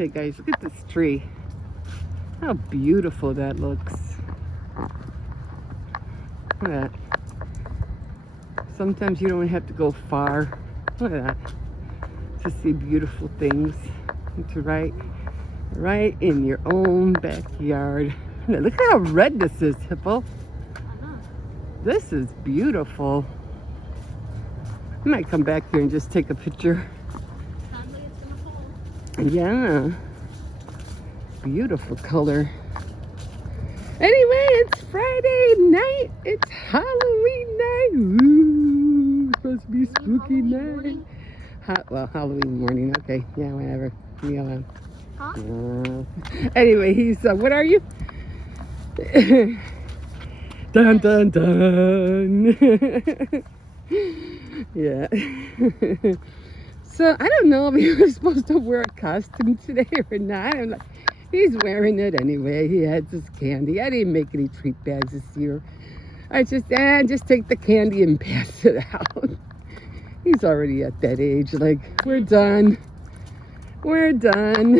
Okay, guys, look at this tree. How beautiful that looks. Look at that. Sometimes you don't have to go far. Look at that. To see beautiful things. And to right in your own backyard. Look at how red this is, Hippo. This is beautiful. I might come back here and just take a picture. Sounds like it's gonna fall. Yeah. Beautiful color. Anyway, it's Friday night. It's Halloween night. Ooh, it's supposed to be spooky night. Well, Halloween morning. Okay, yeah, whatever. Leave me alone. Huh? Anyway, he's, what are you? Dun, dun, dun. Yeah. So, I don't know if he was supposed to wear a costume today or not. I'm like, he's wearing it anyway. He has his candy. I didn't make any treat bags this year. I just take the candy and pass it out. He's already at that age. Like, we're done. We're done.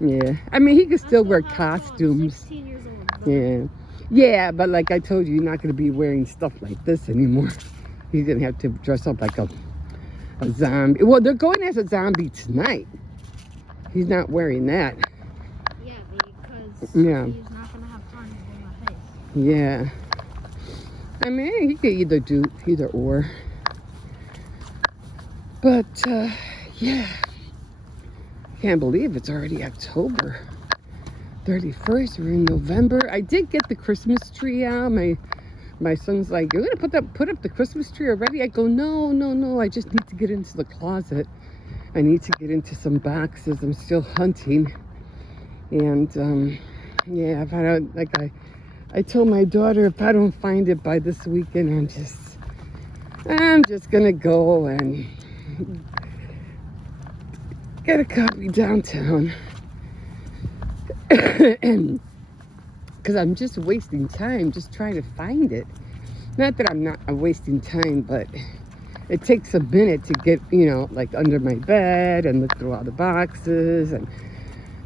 Yeah. I mean, he can still wear costumes. 16 years old. Yeah. Yeah, but like I told you, you're not going to be wearing stuff like this anymore. He's going to have to dress up like a zombie. Well, they're going as a zombie tonight. He's not wearing that. Yeah, because Yeah. he's not going to have time to do my face. Yeah. I mean, he could either do either or. But, yeah. Can't believe it's already October 31st. We're in November. I did get the Christmas tree out. My son's like, you're going to put up the Christmas tree already? I go, no. I just need to get into the closet. I need to get into some boxes. I'm still hunting. And, yeah, if I don't, like I told my daughter, if I don't find it by this weekend, I'm just going to go and get a copy downtown. And because I'm just wasting time just trying to find it. Not that I'm wasting time, but it takes a minute to get, like under my bed and look through all the boxes and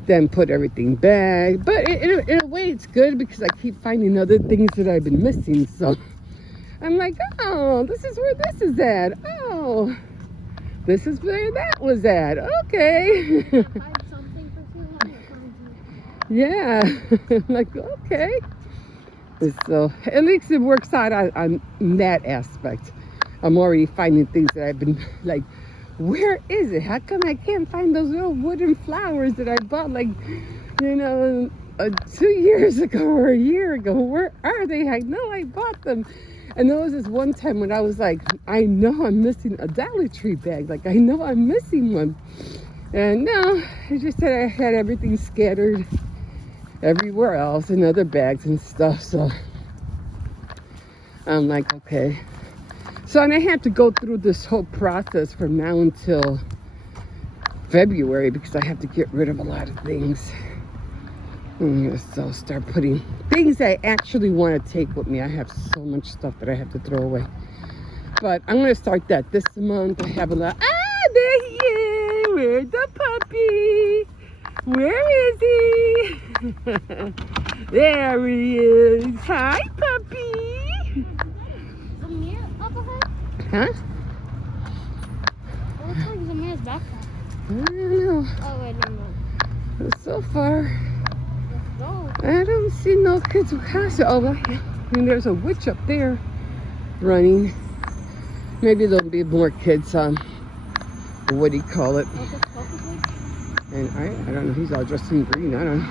then put everything back. But in a way, it's good because I keep finding other things that I've been missing. So I'm like, oh, this is where this is at. Oh, this is where that was at. Okay. Find something for 200. Yeah. I'm like, okay. So at least it works out on that aspect. I'm already finding things that I've been like, where is it? How come I can't find those little wooden flowers that I bought like, 2 years ago or a year ago? Where are they? I know I bought them. And there was this one time when I was like, I know I'm missing a Dollar Tree bag. Like, I know I'm missing one. And no, I just said I had everything scattered everywhere else in other bags and stuff. So I'm like, okay. So, and I have to go through this whole process from now until February because I have to get rid of a lot of things. So start putting things I actually want to take with me. I have so much stuff that I have to throw away. But I'm going to start that this month. I have a lot. Ah, there he is. Where's the puppy? Where is he? There he is. Hi, puppy. The mirror up ahead? Huh? It looks like Zamir's backpack. I don't know. Oh, wait, never mind. So far, Let's go. I don't see no kids with costumes. Oh, well, yeah. I mean, there's a witch up there running. Maybe there'll be more kids on, what do you call it? Like a focus light? And I don't know, he's all dressed in green. I don't know.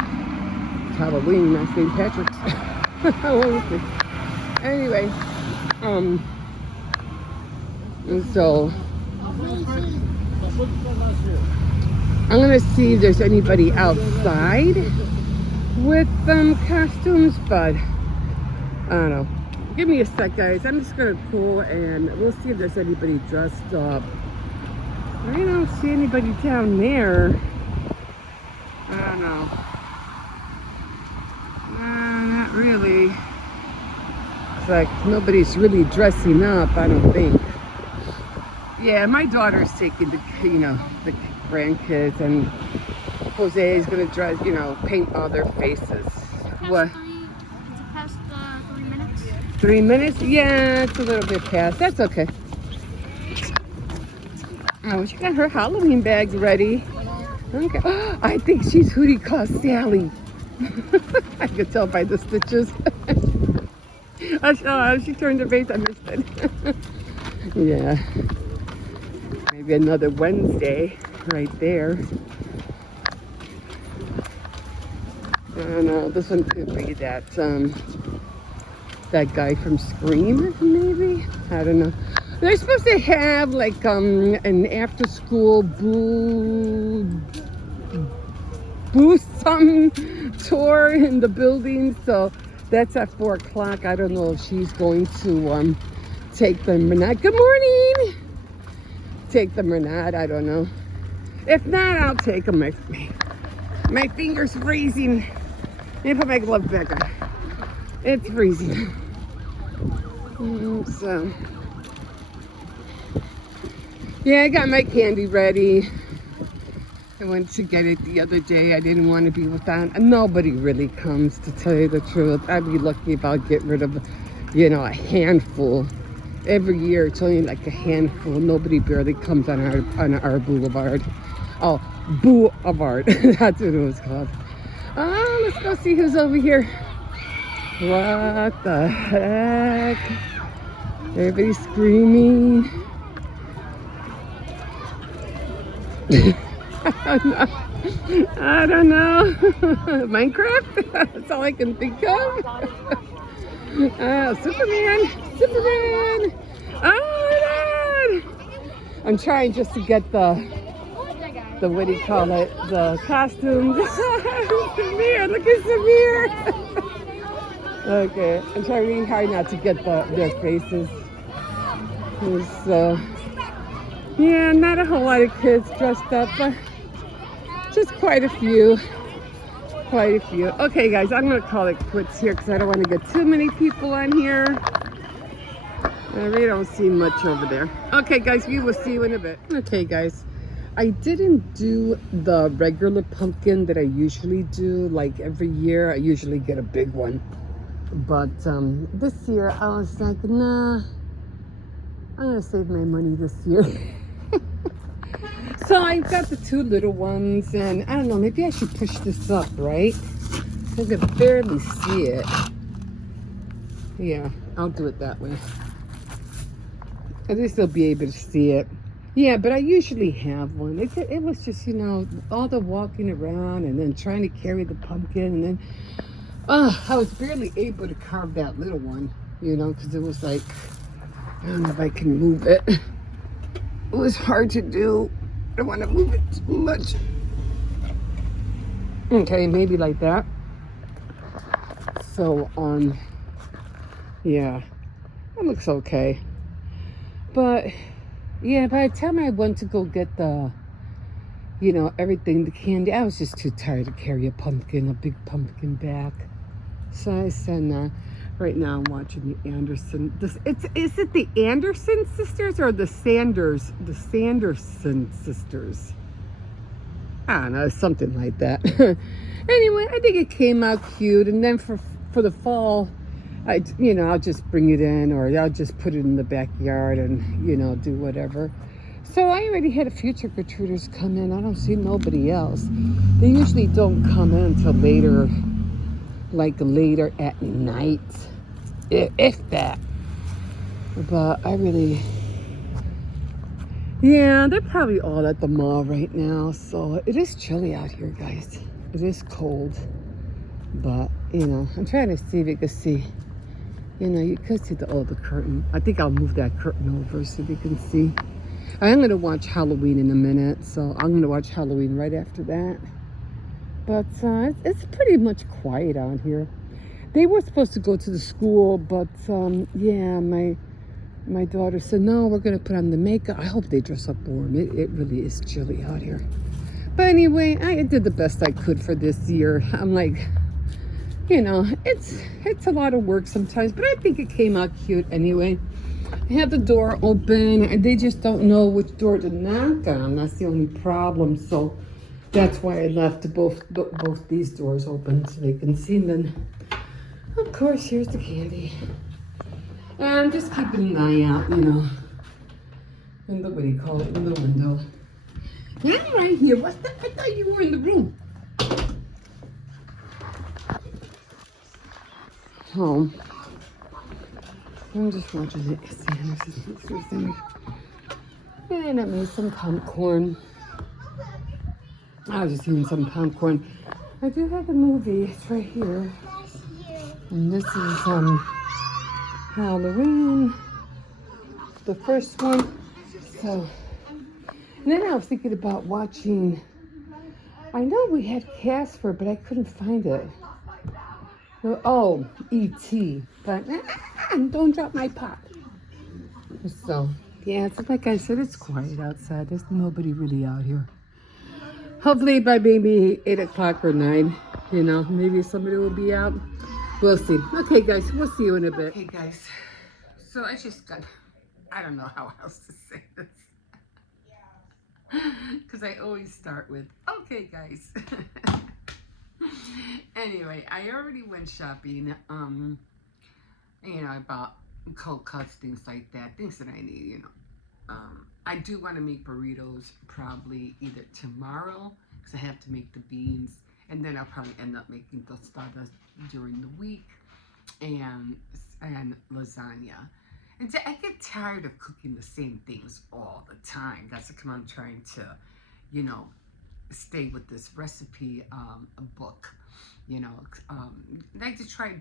It's Halloween, not St. Patrick's. We'll see. Anyway, and so I'm gonna see if there's anybody outside with costumes, but I don't know. Give me a sec, guys. I'm just gonna pull and we'll see if there's anybody dressed up. I don't see anybody down there. I don't know. Not really. It's like nobody's really dressing up, I don't think. Yeah, my daughter's taking the grandkids, and Jose is gonna dress, paint all their faces. What? Is it past 3 minutes? 3 minutes? Yeah, it's a little bit past. That's okay. Oh, she got her Halloween bag ready. Okay. I think she's who he calls Sally. I could tell by the stitches. She turned her face. I missed it. Yeah. Maybe another Wednesday right there. I don't know. This one could be that guy from Scream, maybe. I don't know. They're supposed to have like an after-school boost something tour in the building, so that's at 4 o'clock. I don't know if she's going to take them or not. Good morning. Take them or not. I don't know. If not, I'll take them. My fingers freezing. Let me put my glove back on. It's freezing. So, yeah, I got my candy ready. I went to get it the other day. I didn't want to be without. Nobody really comes, to tell you the truth. I'd be lucky if I'll get rid of, a handful. Every year, it's only like a handful. Nobody barely comes on our boulevard. Oh, boulevard. That's what it was called. Let's go see who's over here. What the heck? Everybody's screaming. I don't know. Minecraft? That's all I can think of. Superman. Oh my God. I'm trying just to get the what do you call it? The costumes. Samir, look at Samir. Okay, I'm trying really hard not to get their faces. So, yeah, not a whole lot of kids dressed up, but just quite a few. Okay, guys, I'm going to call it quits here because I don't want to get too many people on here. I really don't see much over there. Okay, guys, we will see you in a bit. Okay, guys, I didn't do the regular pumpkin that I usually do. Like every year, I usually get a big one. But this year, I was like, nah, I'm going to save my money this year. So I got the 2 little ones, and I don't know, maybe I should push this up, right? I can barely see it. Yeah, I'll do it that way. At least they'll be able to see it. Yeah, but I usually have one. It was just, all the walking around and then trying to carry the pumpkin, and then I was barely able to carve that little one, because it was like, I don't know if I can move it. It was hard to do. I don't want to move it too much. Okay, maybe like that. So, yeah, that looks okay. But, yeah, by the time I went to go get the, everything, the candy, I was just too tired to carry a big pumpkin back. So I said, nah. Right now I'm watching the Anderson. Is it the Anderson sisters or the Sanderson sisters? I don't know, something like that. Anyway, I think it came out cute. And then for the fall, I'll just bring it in, or I'll just put it in the backyard and, do whatever. So I already had a few trick-or-treaters come in. I don't see nobody else. They usually don't come in until later at night, if that. But they're probably all at the mall right now. So it is chilly out here, guys. It is cold. But, I'm trying to see if you can see. You can see the curtain. I think I'll move that curtain over so you can see. I'm going to watch Halloween in a minute. So I'm going to watch Halloween right after that. But it's pretty much quiet out here. They were supposed to go to the school, but my daughter said, no, we're going to put on the makeup. I hope they dress up warm. It really is chilly out here. But anyway, I did the best I could for this year. I'm like, it's a lot of work sometimes, but I think it came out cute anyway. I have the door open, and they just don't know which door to knock on. That's the only problem. So that's why I left both these doors open so they can see. And then, of course, here's the candy. And I'm just keeping an eye out, in the, what do you call it, in the window. Yeah, I'm right here. What's that? I thought you were in the room. Home. I'm just watching it. And I made some popcorn. I was just eating some popcorn. I do have the movie. It's right here. And this is Halloween, the first one. So, and then I was thinking about watching. I know we had Casper, but I couldn't find it. Oh, E.T. But don't drop my pot. So, yeah, it's like I said, it's quiet outside. There's nobody really out here. Hopefully by maybe 8 o'clock or 9, maybe somebody will be out. We'll see. Okay, guys, we'll see you in a bit. Okay, guys. So I just got, I don't know how else to say this. Because I always start with, okay, guys. Anyway, I already went shopping. I bought cold cuts, things like that, things that I need, I do want to make burritos probably either tomorrow because I have to make the beans, and then I'll probably end up making tostadas during the week and lasagna. And I get tired of cooking the same things all the time. That's how I'm trying to, stay with this recipe book. I like to try,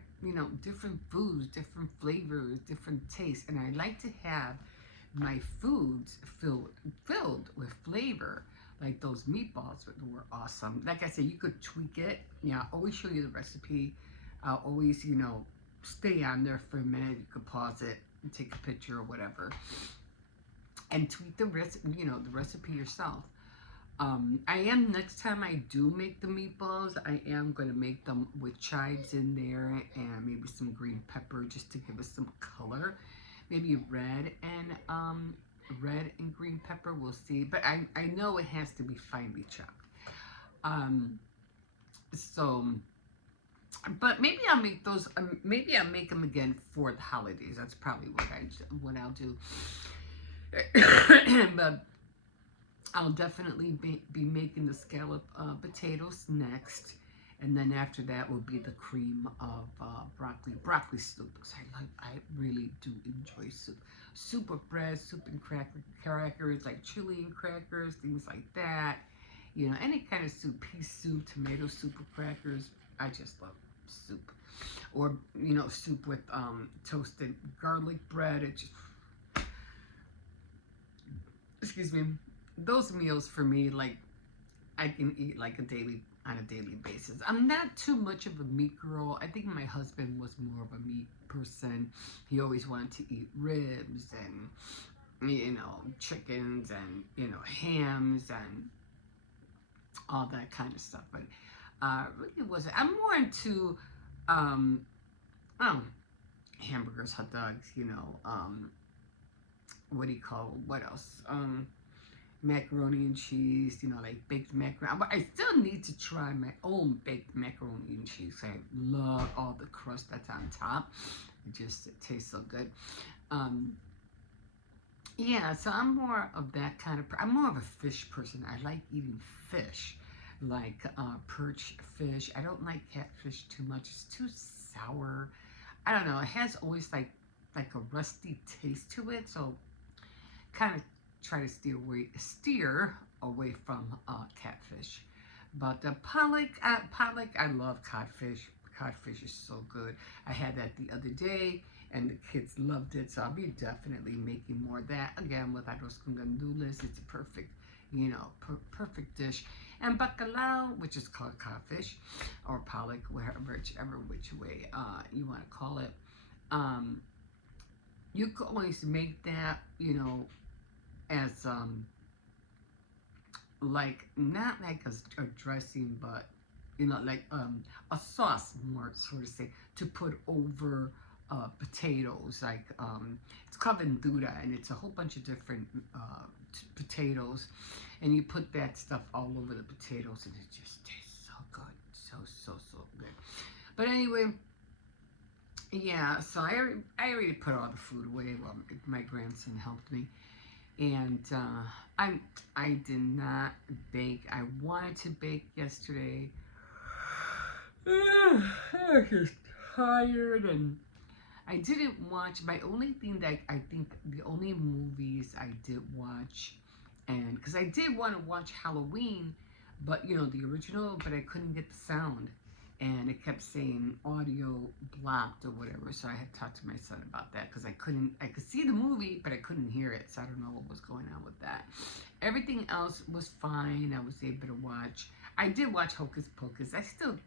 different foods, different flavors, different tastes, and I like to have my foods filled with flavor. Like those meatballs were awesome. Like I said, you could tweak it. I'll always show you the recipe. I'll always, stay on there for a minute. You could pause it and take a picture or whatever, and tweak the recipe yourself. I am, next time I do make the meatballs, I am going to make them with chives in there and maybe some green pepper just to give us some color. Maybe red and green pepper, we'll see. But I know it has to be finely chopped. So, but maybe I'll make those, maybe I'll make them again for the holidays. That's probably what I'll do. But I'll definitely be making the scallop potatoes next, and then after that will be the cream of broccoli soup. So I really do enjoy soup. Soup with bread, soup and crackers, like chili and crackers, things like that. Any kind of soup, pea soup, tomato soup with crackers. I just love soup. Or, soup with toasted garlic bread. It just, excuse me. Those meals for me, like, I can eat like on a daily basis. I'm not too much of a meat girl. I think my husband was more of a meat person. He always wanted to eat ribs and, chickens and, hams and all that kind of stuff. But really wasn't. I'm more into hamburgers, hot dogs, what else? Macaroni and cheese, like baked macaroni. I still need to try my own baked macaroni and cheese. I love all the crust that's on top. It tastes so good. Yeah, so I'm more of that kind of, I'm more of a fish person. I like eating fish, like perch fish. I don't like catfish too much. It's too sour. I don't know. It has always like a rusty taste to it. So kind of try to steer away from catfish. But pollock, I love codfish. Codfish is so good. I had that the other day, and the kids loved it. So I'll be definitely making more of that again with arroz con gandules. It's a perfect, perfect dish. And bacalao, which is called codfish, or pollock, whichever which way you want to call it. You could always make that, as like not like a dressing, but like a sauce, more so to say, to put over potatoes, like it's called vendura, and it's a whole bunch of different potatoes, and you put that stuff all over the potatoes, and it just tastes so good, so good. But anyway, yeah, so I already put all the food away. Well, my grandson helped me, and I did not bake. I wanted to bake yesterday. I was just tired, and I didn't watch. My only thing that I think the only movies I did watch, and because I did want to watch Halloween, but you know the original, but I couldn't get the sound, and it kept saying audio blocked or whatever. So I had talked to my son about that because I couldn't. I could see the movie, but I couldn't hear it. So I don't know what was going on with that. Everything else was fine. I was able to watch. I did watch Hocus Pocus. I still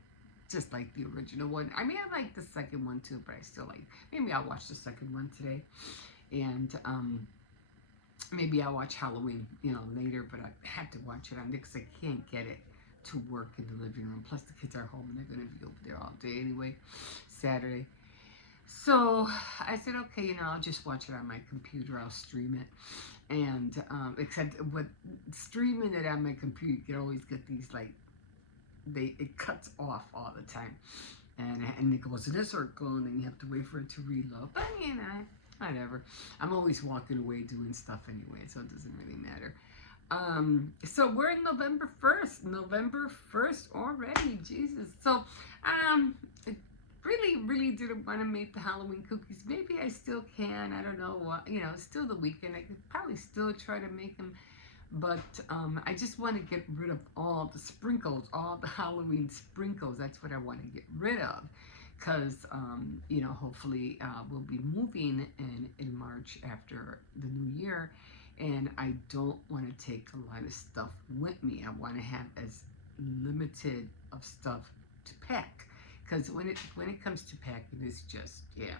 just like the original one. I mean, I like the second one too, but I still like, maybe I'll watch the second one today. And maybe I'll watch Halloween, you know, later, but I have to watch it on because I can't get it to work in the living room. Plus the kids are home and they're going to be over there all day anyway, Saturday. So I said, okay, you know, I'll just watch it on my computer. I'll stream it. And except with streaming it on my computer, you can always get these like, it cuts off all the time, and it goes in a circle, and then you have to wait for it to reload. But you know, whatever. I'm always walking away doing stuff anyway, so it doesn't really matter. So we're in November 1st. November 1st already, Jesus. So really didn't want to make the Halloween cookies. Maybe I still can. I don't know. You know, it's still the weekend. I could probably still try to make them. But I just want to get rid of all the sprinkles, all the Halloween sprinkles. That's what I want to get rid of. Because, you know, hopefully we'll be moving in March after the new year. And I don't want to take a lot of stuff with me. I want to have as limited of stuff to pack. Because when it comes to packing, it's just, yeah,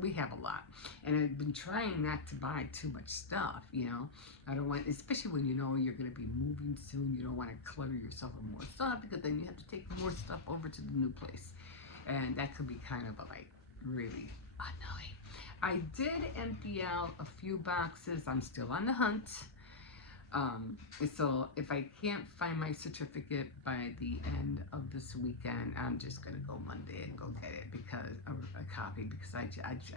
we have a lot, and I've been trying not to buy too much stuff. You know, I don't want, especially when you know you're going to be moving soon. You don't want to clutter yourself with more stuff because then you have to take more stuff over to the new place, and that could be kind of like really annoying. I did empty out a few boxes. I'm still on the hunt. So if I can't find my certificate by the end of this weekend, I'm just gonna go Monday and go get it because a copy, because I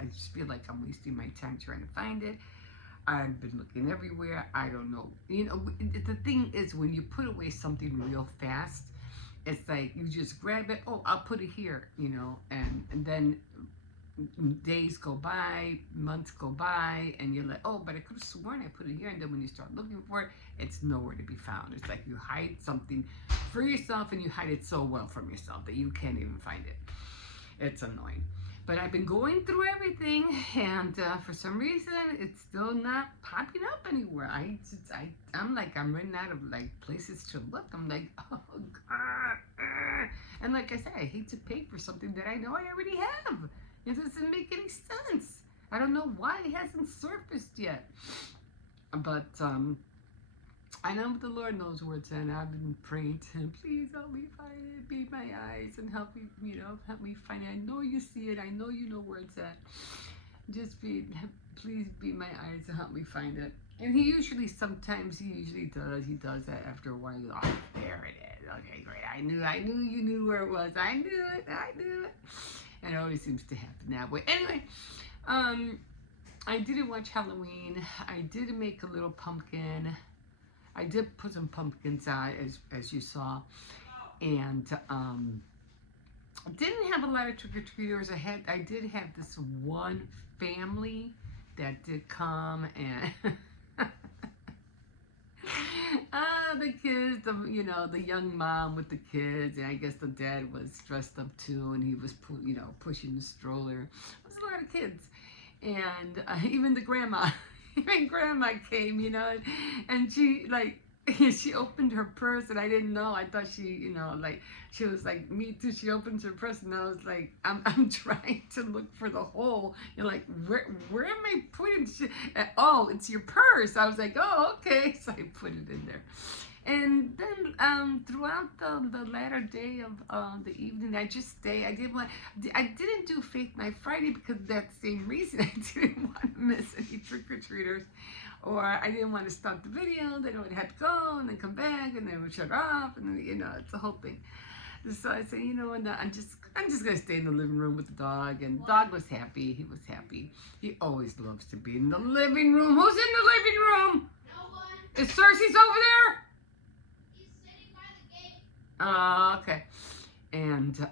just feel like I'm wasting my time trying to find it. I've been looking everywhere. I don't know. You know, the thing is when you put away something real fast, it's like you just grab it. Oh, I'll put it here. You know, and then days go by, months go by, and you're like, oh, but I could have sworn I put it here. And then when you start looking for it, it's nowhere to be found. It's like you hide something for yourself, and you hide it so well from yourself that you can't even find it. It's annoying. But I've been going through everything, and for some reason, it's still not popping up anywhere. I'm like, I'm running out of like places to look. I'm like, oh God. And like I said, I hate to pay for something that I know I already have. It doesn't make any sense. I don't know why it hasn't surfaced yet. But I know the Lord knows where it's at. I've been praying to Him, please help me find it. Be my eyes and help me, you know, help me find it. I know you see it. I know you know where it's at. Please be my eyes and help me find it. And He usually does. He does that after a while. Oh, there it is. Okay, great. I knew you knew where it was. I knew it. And it always seems to happen that way. Anyway, I didn't watch Halloween. I did make a little pumpkin. I did put some pumpkins out, as you saw. And didn't have a lot of trick-or-treaters. I did have this one family that did come, and the kids, the young mom with the kids, and I guess the dad was dressed up too, and he was, pushing the stroller. It was a lot of kids, and even the grandma, came, and she she opened her purse, and I didn't know. I thought she, she was like, me too. She opens her purse, and I was like, I'm trying to look for the hole. You're like, where am I putting shit? Oh, it's your purse. I was like, oh, okay. So I put it in there. And then throughout the latter day of the evening, I just stay. I didn't do Faith Night Friday because of that same reason. I didn't want to miss any trick or treaters, or I didn't want to stop the video. Then I would have to go and then come back, and then it would shut off, and then it's a whole thing. So I said, what, I'm just gonna stay in the living room with the dog, and the dog was happy. He was happy. He always loves to be in the living room. Who's in the living room? No one. Is Cersei's over there? He's sitting by the gate. Oh, okay. And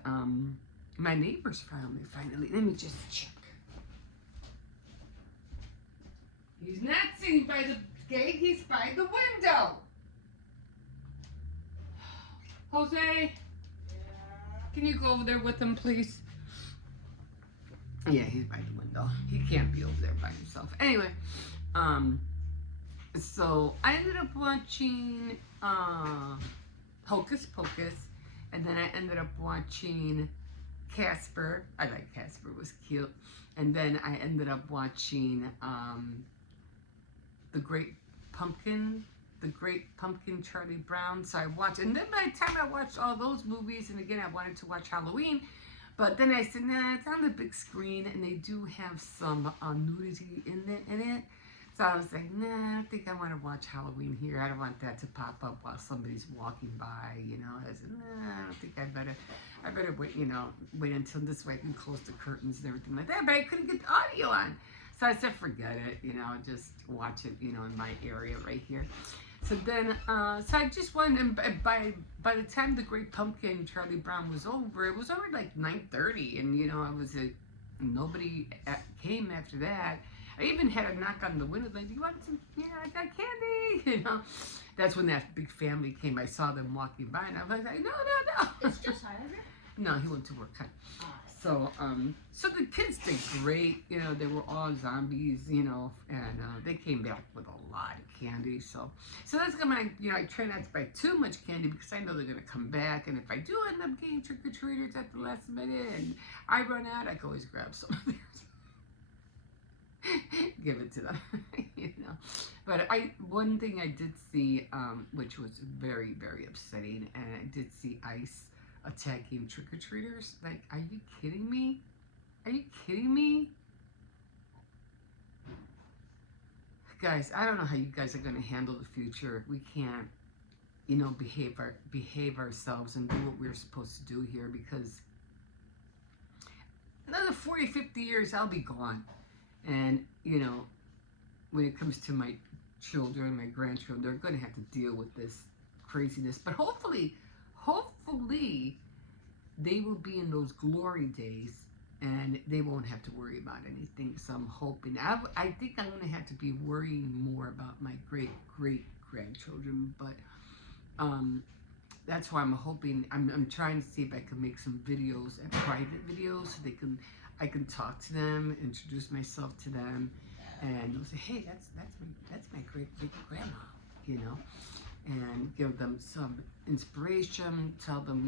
my neighbors finally, let me just check. He's not sitting by the gate, he's by the window. Jose, can you go over there with him, please? Yeah, he's by the window. He can't be over there by himself. Anyway, so I ended up watching Hocus Pocus, and then I ended up watching Casper. I like Casper, it was cute. And then I ended up watching The Great Pumpkin Charlie Brown. So I watched, and then by the time I watched all those movies, and again I wanted to watch Halloween, but then I said, nah, it's on the big screen, and they do have some nudity in it. So I was like, nah, I don't think I want to watch Halloween here. I don't want that to pop up while somebody's walking by, I said, nah, I don't think I better wait, wait until this way I can close the curtains and everything like that. But I couldn't get the audio on. So I said, forget it, just watch it, in my area right here. So then, so I just went, and by the time The Great Pumpkin Charlie Brown was over, it was over like 9:30, and I was nobody came after that. I even had a knock on the window, like, "Do you want some? I got candy." That's when that big family came. I saw them walking by, and I was like, "No." It's just Highlander? No, he went to work. So, so the kids did great. They were all zombies. And they came back with a lot of candy. So that's gonna, I try not to buy too much candy because I know they're gonna come back. And if I do end up getting trick or treaters at the last minute and I run out, I can always grab some of theirs. Give it to them, But one thing I did see, which was very, very upsetting, and I did see ICE attacking trick-or-treaters. Like, are you kidding me? Are you kidding me? Guys, I don't know how you guys are going to handle the future. We can't, behave ourselves and do what we're supposed to do here, because another 40, 50 years, I'll be gone. And, when it comes to my children, my grandchildren, they're going to have to deal with this craziness. But hopefully, they will be in those glory days and they won't have to worry about anything. So I'm hoping. I think I'm going to have to be worrying more about my great-great-grandchildren. But that's why I'm hoping. I'm trying to see if I can make some videos, and private videos, so I can talk to them, introduce myself to them, and say, hey, that's my great-great-grandma, and give them some inspiration, tell them,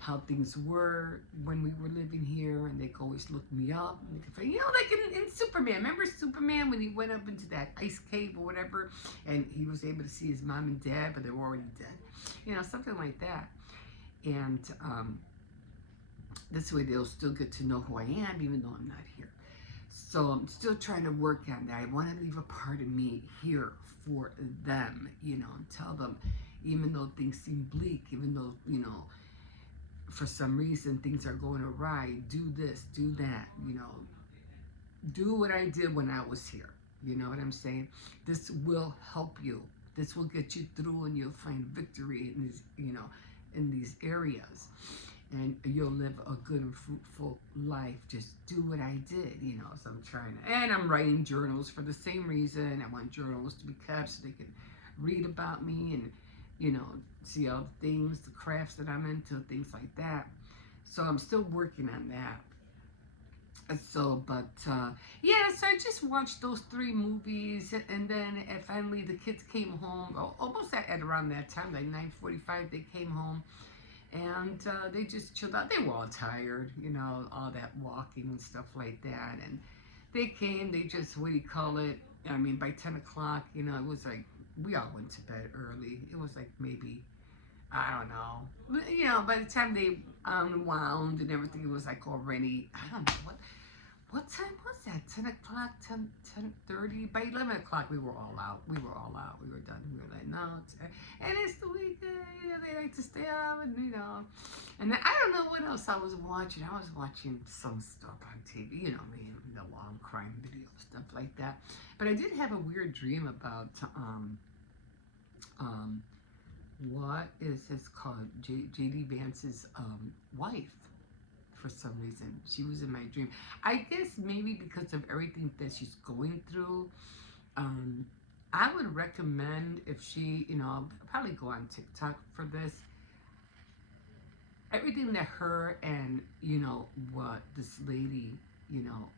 how things were when we were living here, and they can always look me up. And they can, like in Superman. Remember Superman when he went up into that ice cave or whatever, and he was able to see his mom and dad, but they were already dead. Something like that. And this way they'll still get to know who I am, even though I'm not here. So I'm still trying to work on that. I want to leave a part of me here for them, and tell them, even though things seem bleak, even though, for some reason things are going awry, do this, do that, do what I did when I was here. You know what I'm saying? This will help you. This will get you through, and you'll find victory in these, in these areas. And you'll live a good and fruitful life. Just do what I did, So I'm trying to, and I'm writing journals for the same reason. I want journals to be kept so they can read about me and, see all the things, the crafts that I'm into, things like that. So I'm still working on that. So, but yeah, so I just watched those 3 movies, and then finally the kids came home, almost at around that time, like 9:45, they came home. And they just chilled out. They were all tired, all that walking and stuff like that. And they came, they just, what do you call it? I mean, by 10 o'clock, it was like, we all went to bed early. It was like maybe I don't know. You know, by the time they unwound and everything, it was like already, I don't know, what time was that? 10 o'clock, 10:30? By 11 o'clock, we were all out. We were all out. We were done. We were like, no. And it's the weekend. You know, they like to stay up and, you know. And then, I don't know what else I was watching. I was watching some stuff on TV. You know, the long crime videos, stuff like that. But I did have a weird dream about, what is this called? J.D. Vance's wife. For some reason, she was in my dream. I guess maybe because of everything that she's going through. I would recommend if she, you know, I'll probably go on TikTok for this. Everything that her and, you know, what this lady, you know,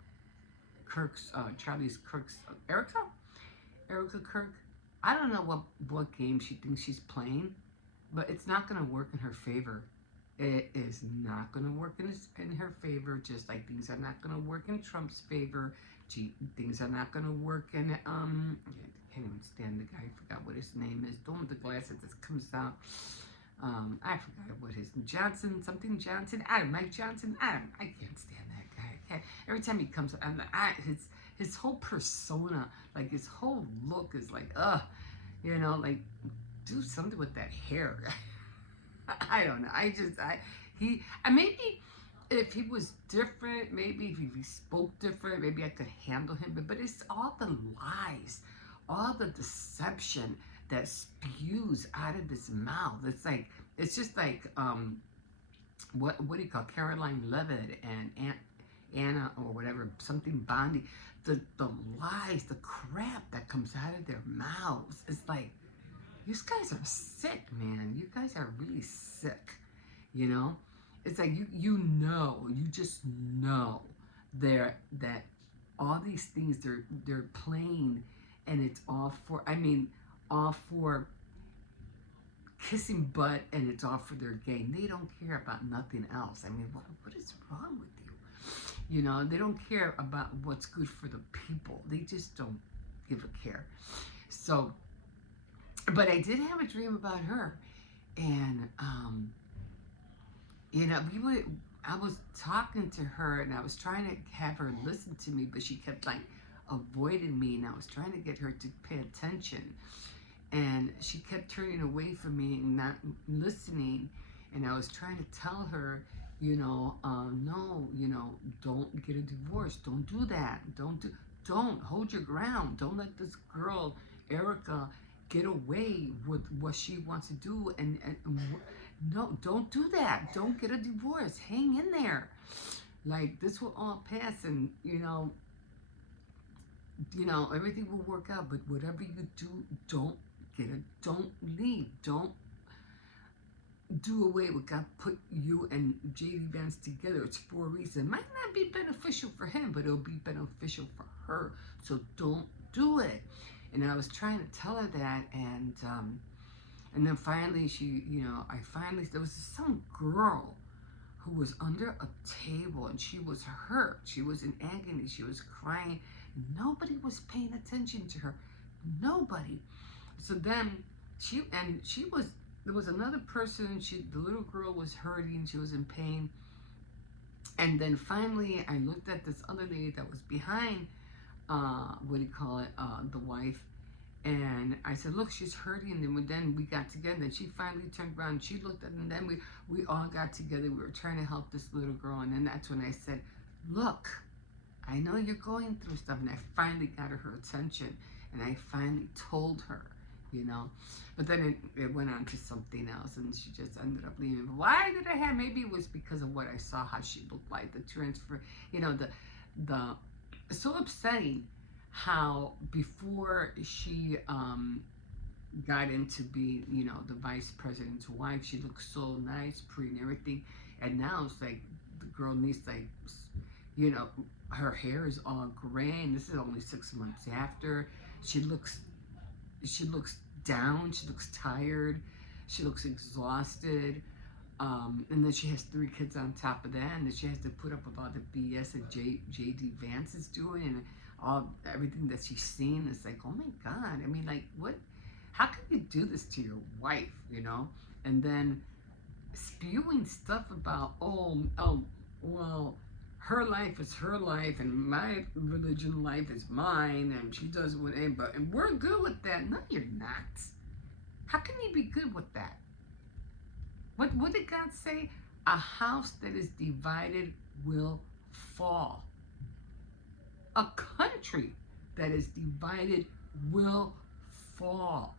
Charlie's Kirk's, Erica Kirk. I don't know what game she thinks she's playing, but it's not gonna work in her favor. It is not going to work in her favor, just like things are not going to work in Trump's favor. Things are not going to work in, I can't even stand the guy. I forgot what his name is. The one with the glasses that comes out. I forgot what his, something Johnson. Mike Johnson. I can't stand that guy. Every time he comes out, his whole persona, like his whole look is like, you know, like, do something with that hair. I don't know. Maybe if he was different, maybe if he spoke different, maybe I could handle him. But it's all the lies, all the deception that spews out of his mouth. It's just like, what do you call Caroline Levitt and Anna or whatever, something Bondi. The lies, the crap that comes out of their mouths. It's like, you guys are sick, man. You guys are really sick, you know? It's like you just know that all these things they're playing, and it's all for kissing butt, and it's all for their gain. They don't care about nothing else. I mean, what is wrong with you? You know, they don't care about what's good for the people. They just don't give a care. So, but I did have a dream about her, and you know, I was talking to her, and I was trying to have her listen to me, but she kept like avoiding me, and I was trying to get her to pay attention, and she kept turning away from me and not listening. And I was trying to tell her, you know, no, you know, don't get a divorce, don't do that, don't hold your ground, don't let this girl Erica get away with what she wants to do, and no, don't do that, don't get a divorce, hang in there, like this will all pass, and you know, everything will work out. But whatever you do, don't leave, don't do away with God put you and J.D. Vance together. It's for a reason. It might not be beneficial for him, but it'll be beneficial for her. So don't do it. And I was trying to tell her that, and then finally there was some girl who was under a table, and she was hurt. She was in agony. She was crying. Nobody was paying attention to her. Nobody. So then there was another person. The little girl was hurting. She was in pain. And then finally, I looked at this other lady that was behind, the wife. And I said, look, she's hurting. And then we got together. And she finally turned around. She looked at it. And then we all got together. We were trying to help this little girl. And then that's when I said, look, I know you're going through stuff. And I finally got her attention. And I finally told her, you know. But then it went on to something else. And she just ended up leaving. But why did I have? Maybe it was because of what I saw, how she looked like, the transfer. You know, it's so upsetting how before she got into being, you know, the vice president's wife, she looked so nice, pretty, and everything. And now it's like the girl needs, like, you know, her hair is all gray, and this is only 6 months after. She looks down, she looks tired, she looks exhausted. And then she has 3 kids on top of that, and then she has to put up with all the BS that J.D. Vance is doing, and everything that she's seen. Is like, oh my God, I mean, like, what, how can you do this to your wife, you know? and then spewing stuff about, well, her life is her life and my religion life is mine, and she does what anybody, and we're good with that. No, you're not. How can you be good with that? What did God say? A house that is divided will fall. A country that is divided will fall.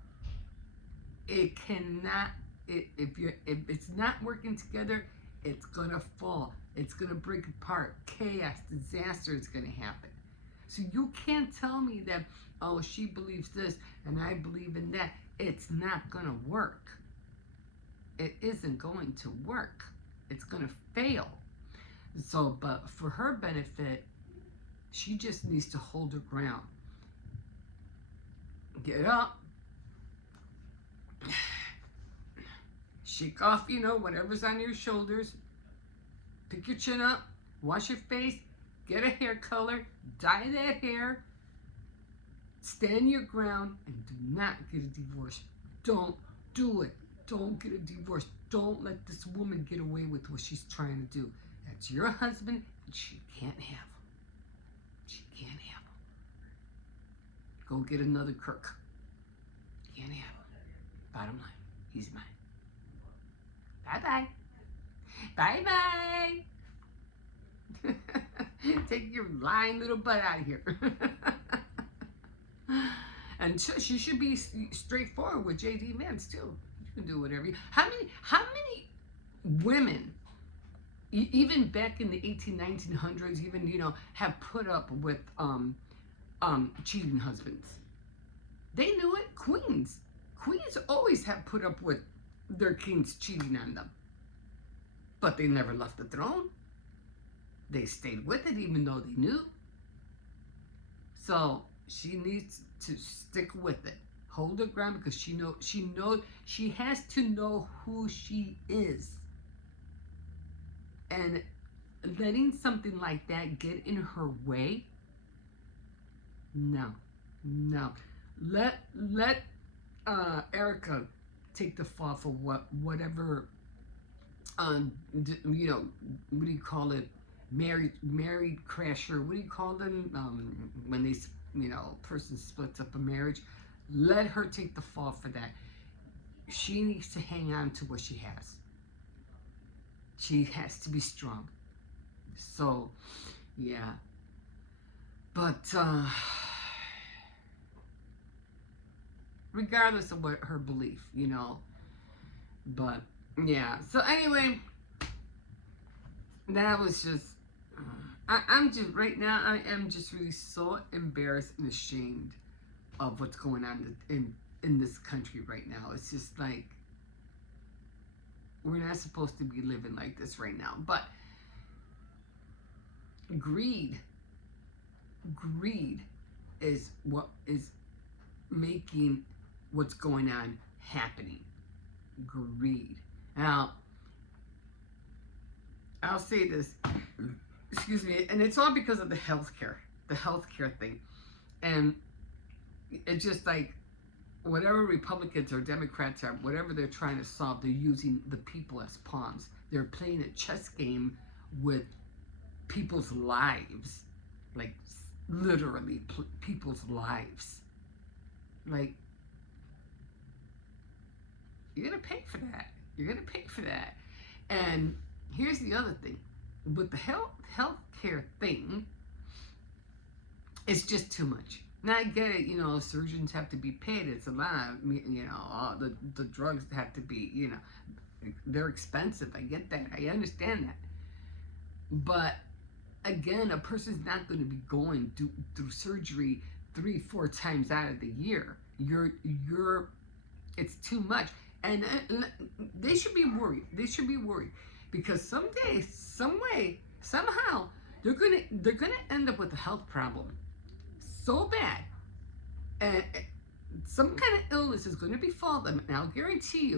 It cannot. If it's not working together, it's gonna fall. It's gonna break apart. Chaos, disaster is gonna happen. So you can't tell me that, oh, she believes this and I believe in that. It's not gonna work. It isn't going to work. It's gonna fail. So, but for her benefit, she just needs to hold her ground. Get up. Shake off, whatever's on your shoulders. Pick your chin up. Wash your face. Get a hair color. Dye that hair. Stand your ground and do not get a divorce. Don't do it. Don't get a divorce. Don't let this woman get away with what she's trying to do. That's your husband, and she can't have him. She can't have him. Go get another crook. Can't have him. Bottom line, he's mine. Bye-bye. Bye-bye. Take your lying little butt out of here. And she should be straightforward with JD Vance too. You can do whatever. How many women, even back in the 1900s, even have put up with cheating husbands? They knew it. Queens always have put up with their kings cheating on them, but they never left the throne. They stayed with it even though they knew. So she needs to stick with it, hold her ground, because she has to know who she is. And letting something like that get in her way, no. Let Erica take the fall for whatever what do you call it, married crasher, what do you call them, when they person splits up a marriage. Let her take the fall for that. She needs to hang on to what she has. She has to be strong. So yeah, but regardless of what her belief, but yeah. So anyway, that was just, I'm just, right now, I am just really so embarrassed and ashamed of what's going on in this country right now. It's just like, we're not supposed to be living like this right now. But greed is what is making what's going on happening. Greed. Now, I'll say this, excuse me, and it's all because of the healthcare thing. And it's just like, whatever Republicans or Democrats are, whatever they're trying to solve, they're using the people as pawns. They're playing a chess game with people's lives, like literally people's lives. Like, you're gonna pay for that. You're gonna pay for that. And here's the other thing, with the healthcare thing, it's just too much. Now I get it, surgeons have to be paid. It's a lot. All the drugs have to be, they're expensive. I get that. I understand that. But again, a person's not going to be going through surgery 3-4 times out of the year. It's too much. And they should be worried. They should be worried, because someday, some way, somehow, they're gonna end up with a health problem so bad, and some kind of illness is going to befall them. And I'll guarantee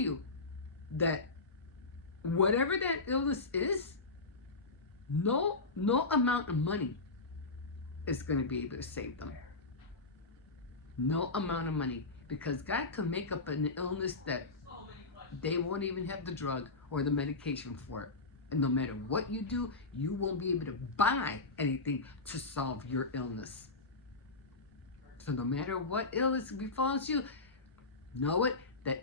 you that whatever that illness is, no amount of money is going to be able to save them. No amount of money. because God can make up an illness that they won't even have the drug or the medication for it. And no matter what you do, you won't be able to buy anything to solve your illness. So no matter what illness befalls you, know it that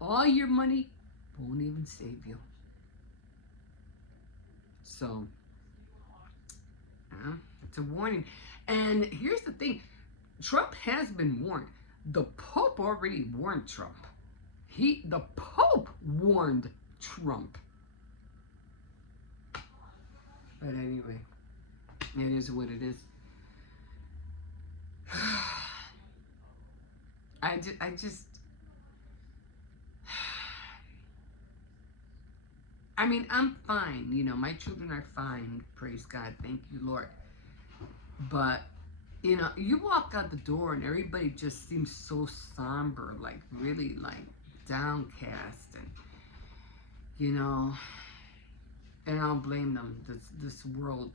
all your money won't even save you. So, it's a warning. And here's the thing, Trump has been warned. The Pope already warned Trump. The Pope warned Trump. But anyway, it is what it is. I mean, I'm fine. You know, my children are fine. Praise God. Thank you, Lord. But, you know, you walk out the door and everybody just seems so somber, like really like downcast. And, you know, and I don't blame them. This world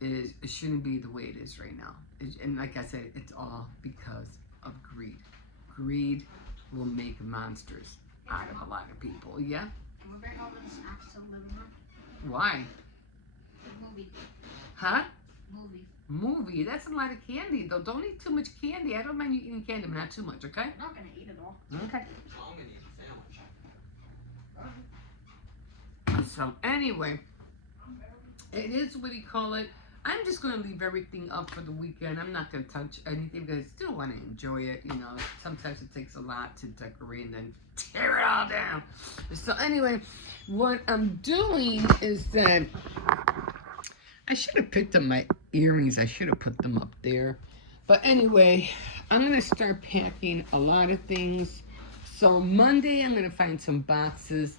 it shouldn't be the way it is right now. And like I said, it's all because of greed. Greed will make monsters out of a lot of people. Yeah? Can we bring all the snacks to the living room? Why? The movie. Huh? Movie. That's a lot of candy, though. Don't eat too much candy. I don't mind you eating candy, but not too much, okay? I'm not gonna eat it all. Okay. I'm gonna eat a sandwich. So, anyway, it is what do you call it? I'm just going to leave everything up for the weekend. I'm not going to touch anything because I still want to enjoy it. You know, sometimes it takes a lot to decorate and then tear it all down. So anyway, what I'm doing is that I should have picked up my earrings. I should have put them up there. But anyway, I'm going to start packing a lot of things. So Monday, I'm going to find some boxes.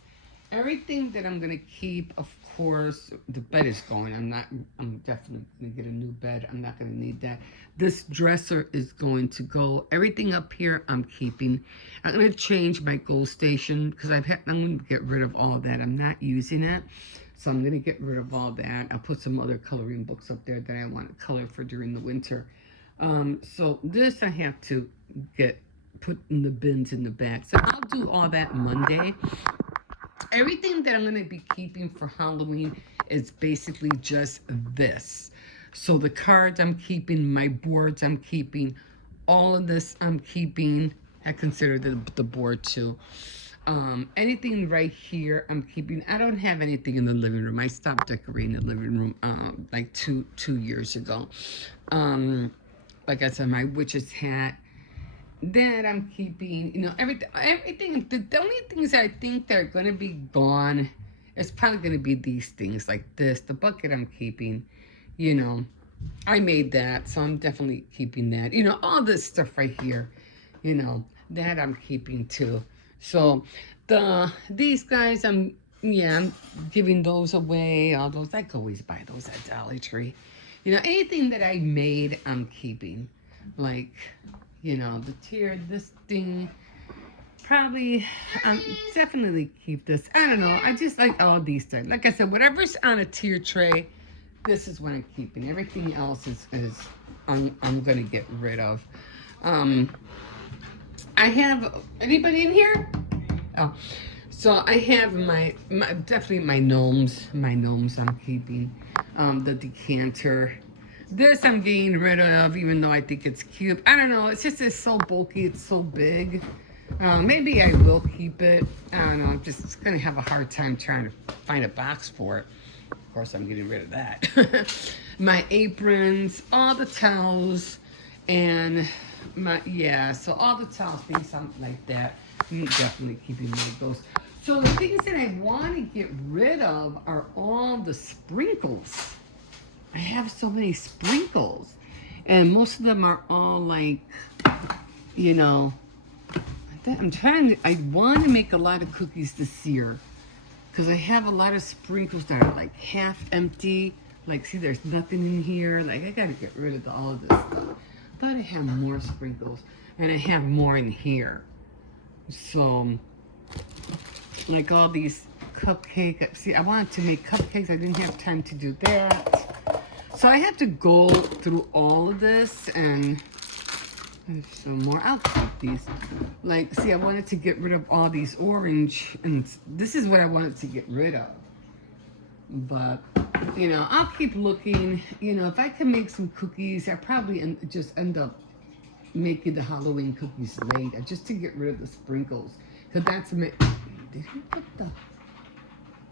Everything that I'm going to keep, of course, the bed is going. I'm definitely going to get a new bed. I'm not going to need that. This dresser is going to go. Everything up here, I'm keeping. I'm going to change my goal station because I'm going to get rid of all that. I'm not using it. So I'm going to get rid of all that. I'll put some other coloring books up there that I want to color for during the winter. So this I have to put in the bins in the back. So I'll do all that Monday. Everything that I'm going to be keeping for Halloween is basically just this. So the cards I'm keeping, my boards I'm keeping, all of this I'm keeping. I consider the board too. Anything right here I'm keeping. I don't have anything in the living room. I stopped decorating the living room like two years ago. Like I said, my witch's hat. That I'm keeping, you know, everything. The only things I think that are going to be gone is probably going to be these things like this. The bucket I'm keeping, you know, I made that, so I'm definitely keeping that. You know, all this stuff right here, you know, that I'm keeping too. So these guys, I'm giving those away. All those, I could always buy those at Dollar Tree. You know, anything that I made, I'm keeping. Like, you know, the tier, this thing, probably, definitely keep this. I don't know. I just like all these things. Like I said, whatever's on a tier tray, this is what I'm keeping. Everything else is I'm going to get rid of. I have, anybody in here? Oh, so I have definitely my gnomes. My gnomes I'm keeping. The decanter. This I'm getting rid of, even though I think it's cute. I don't know. It's so bulky. It's so big. Maybe I will keep it. I don't know. I'm just going to have a hard time trying to find a box for it. Of course, I'm getting rid of that. My aprons, all the towels, and so all the towels, things something like that. I'm definitely keeping rid of those. So the things that I want to get rid of are all the sprinkles. I have so many sprinkles, and most of them are all like, you know, I want to make a lot of cookies this year because I have a lot of sprinkles that are like half empty. Like, see, there's nothing in here. Like, I got to get rid of all of this stuff. I thought I had more sprinkles, and I have more in here. So, like all these cupcakes. See, I wanted to make cupcakes. I didn't have time to do that. So I have to go through all of this and There's some more. I'll keep these. Like, see, I wanted to get rid of all these orange, and this is what I wanted to get rid of. But, you know, I'll keep looking. You know, if I can make some cookies, I probably just end up making the Halloween cookies later, just to get rid of the sprinkles. Because that's did he put the...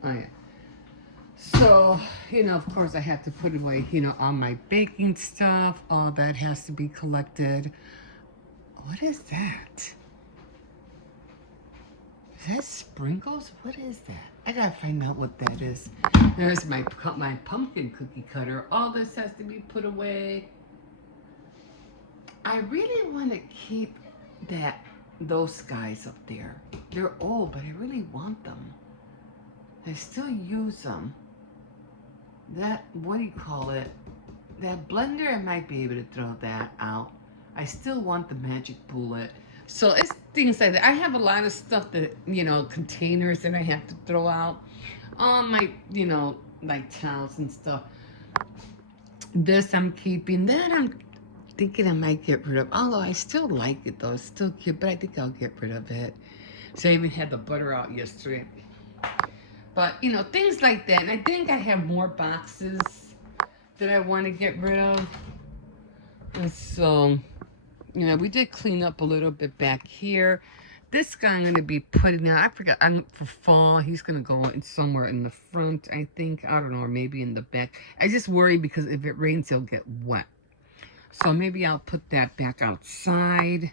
Oh, yeah. So, you know, of course I have to put away, you know, all my baking stuff. All that has to be collected. What is that? Is that sprinkles? What is that? I gotta find out what that is. There's my pumpkin cookie cutter. All this has to be put away. I really want to keep those guys up there. They're old, but I really want them. I still use them. That, what do you call it? That blender, I might be able to throw that out. I still want the magic bullet. So it's things like that. I have a lot of stuff that, you know, containers that I have to throw out. My, you know, like towels and stuff. This I'm keeping. That I'm thinking I might get rid of. Although I still like it though. It's still cute, but I think I'll get rid of it. So I even had the butter out yesterday. But, you know, things like that. And I think I have more boxes that I want to get rid of. And so, you know, we did clean up a little bit back here. This guy I'm going to be putting out. I forgot. For fall, he's going to go in somewhere in the front, I think. I don't know, or maybe in the back. I just worry because if it rains, he'll get wet. So maybe I'll put that back outside.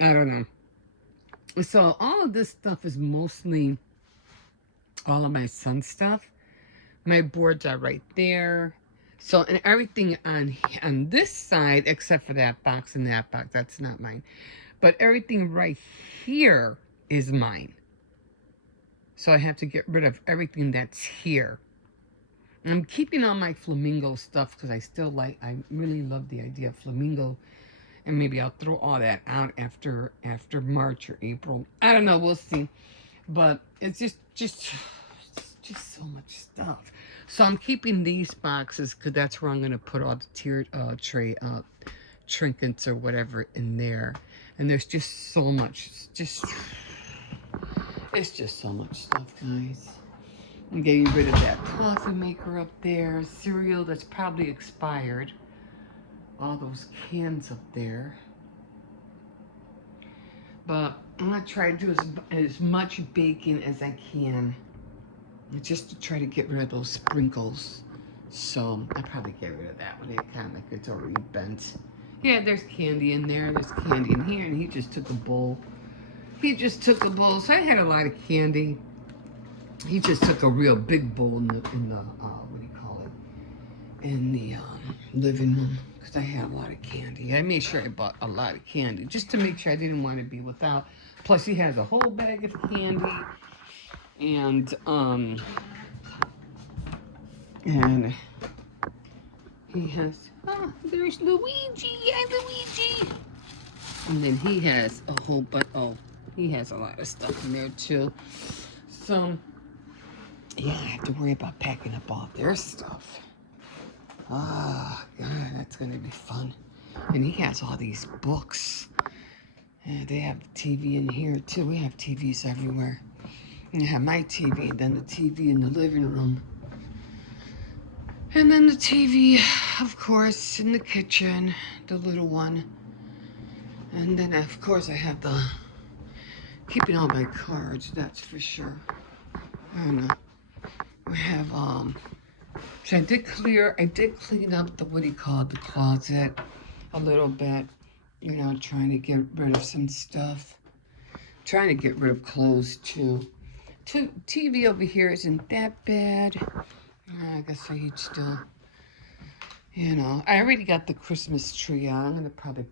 I don't know. So all of this stuff is mostly all of my son's stuff. My boards are right there. So, and everything on this side, except for that box and that box, that's not mine. But everything right here is mine. So I have to get rid of everything that's here. I'm keeping all my flamingo stuff because I really love the idea of flamingo. And maybe I'll throw all that out after March or April. I don't know, we'll see. But it's just so much stuff. So I'm keeping these boxes because that's where I'm going to put all the tray trinkets or whatever in there. And there's just so much. It's just so much stuff, guys. I'm getting rid of that coffee maker up there. Cereal that's probably expired. All those cans up there. But I'm going to try to do as much baking as I can. Just to try to get rid of those sprinkles. So I'll probably get rid of that one. It kind of like it's already bent. Yeah, there's candy in there. There's candy in here. And he just took a bowl. So I had a lot of candy. He just took a real big bowl in the what do you call it? In the living room. Because I had a lot of candy. I made sure I bought a lot of candy. Just to make sure I didn't want to be without. Plus he has a whole bag of candy. And he has, there's Luigi, Luigi. And then he has a whole he has a lot of stuff in there too. So, yeah, I have to worry about packing up all their stuff. Ah, God, that's going to be fun. And he has all these books. And they have the TV in here too. We have TVs everywhere. I have my TV, and then the TV in the living room. And then the TV, of course, in the kitchen, the little one. And then, of course, I have keeping all my cards, that's for sure. I don't know. We have, so I did clean up the, what do you call it, the closet a little bit. You know, trying to get rid of some stuff. Trying to get rid of clothes, too. TV over here isn't that bad. I guess I still, you know, I already got the Christmas tree out. I'm going to probably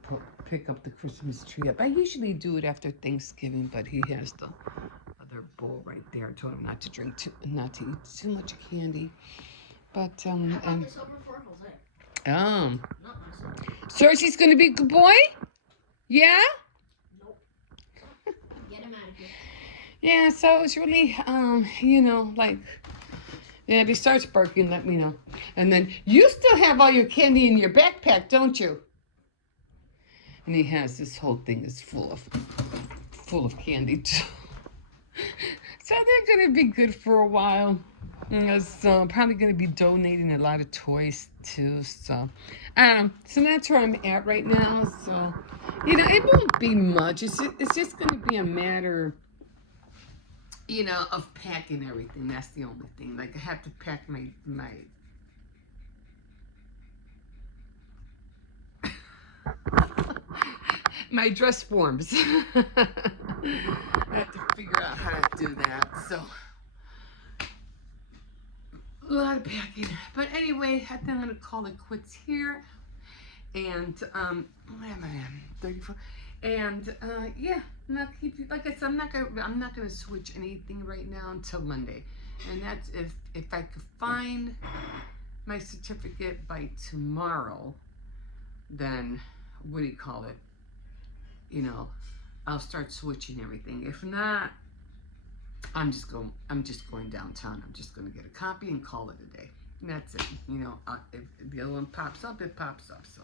pick up the Christmas tree up. I usually do it after Thanksgiving, but he has the other bowl right there. I told him not to not to eat too much candy. But, Cersei's going to be a good boy? Yeah? Nope. Get him out of here. Yeah, so it's really, you know, like, yeah, if he starts barking, let me know. And then you still have all your candy in your backpack, don't you? And he has this whole thing is full of candy too. So they're gonna be good for a while. So I'm probably gonna be donating a lot of toys too. So so that's where I'm at right now. So it won't be much. It's just gonna be a matter, of packing everything. That's the only thing. Like I have to pack my my dress forms. I have to figure out how to do that. So a lot of packing. But anyway, I think I'm gonna call it quits here. And what am I at? 34. And yeah, not keep you like I said, I'm not gonna switch anything right now until Monday. And that's if I could find my certificate by tomorrow, then what do you call it? I'll start switching everything. If not, I'm just going downtown. I'm just going to get a copy and call it a day. And that's it. If the other one pops up, it pops up. So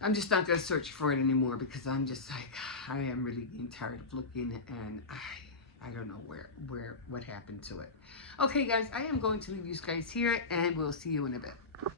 I'm just not going to search for it anymore because I'm just like, I am really getting tired of looking, and I don't know what happened to it. Okay, guys, I am going to leave you guys here, and we'll see you in a bit.